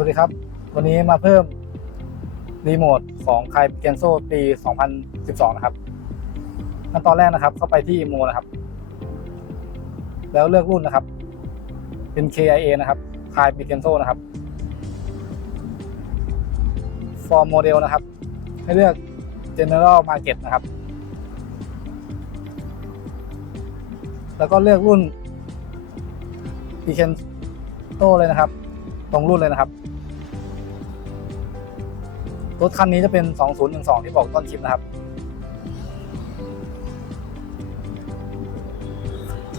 วัสดีครับ วันนี้มาเพิ่มรีโมทของคายเกนโซปี 2012 นะครับขั้นตอนแรกนะครับ เข้าไปที่โมนะครับ แล้วเลือกรุ่นนะครับ เป็น KIA นะครับคายเกนโซนะครับ for model นะครับ ให้เลือก general market นะครับ แล้วก็เลือกรุ่น p i c e n t o เลยนะครับ ตรงรุ่นเลยนะครับ รถคันนี้จะเป็น 2012 ที่บอกต้นคลิปนะครับ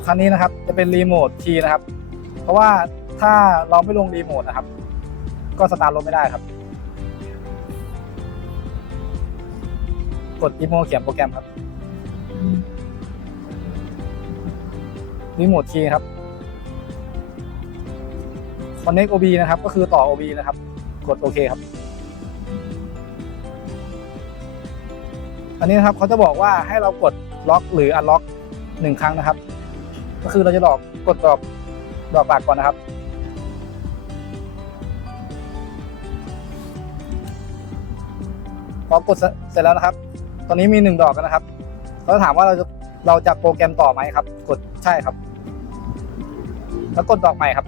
คันนี้นะครับจะเป็นรีโมทคีนะครับ เพราะว่าถ้าเราไม่ลงรีโมทนะครับ ก็สตาร์ทรถไม่ได้ครับ กดอีโมเขียนโปรแกรมครับรีโมทคีครับ Connect OB นะครับ ก็คือต่อ OB นะครับ กดโอเคครับ อันนี้นะครับเขาจะบอกว่าให้เรากดล็อกหรืออันล็อกหนึ่งครั้งนะครับ ก็คือเราจะดอกกดดอกดอกปากก่อนนะครับพอกดเสเสร็จแล้วนะครับ ตอนนี้มีหนึ่งดอกกันนะครับเขาจะถามว่าเราจะเราจะโปรแกรมต่อไหมครับ กดใช่ครับ แล้วกดดอกใหม่ครับ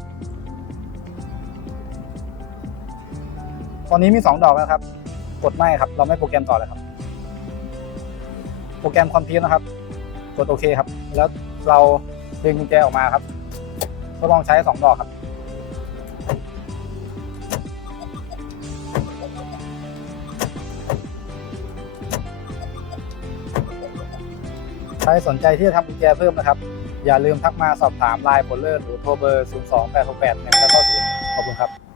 ตอนนี้มีสองดอกแล้วครับ กดไม่ครับ เราไม่โปรแกรมต่อเลยครับ โปรแกรมคอมพิวนะครับ กดโอเคครับ แล้วเราดึงกุญแจออกมาครับทดลองใช้สองดอกครับ ใครสนใจที่จะทำกุญแจเพิ่มนะครับ อย่าลืมทักมาสอบถามไลน์ผลเลิศหรือโทรเบอร์ 0 2 8 6 8 1 9 9 0ขอบคุณครับ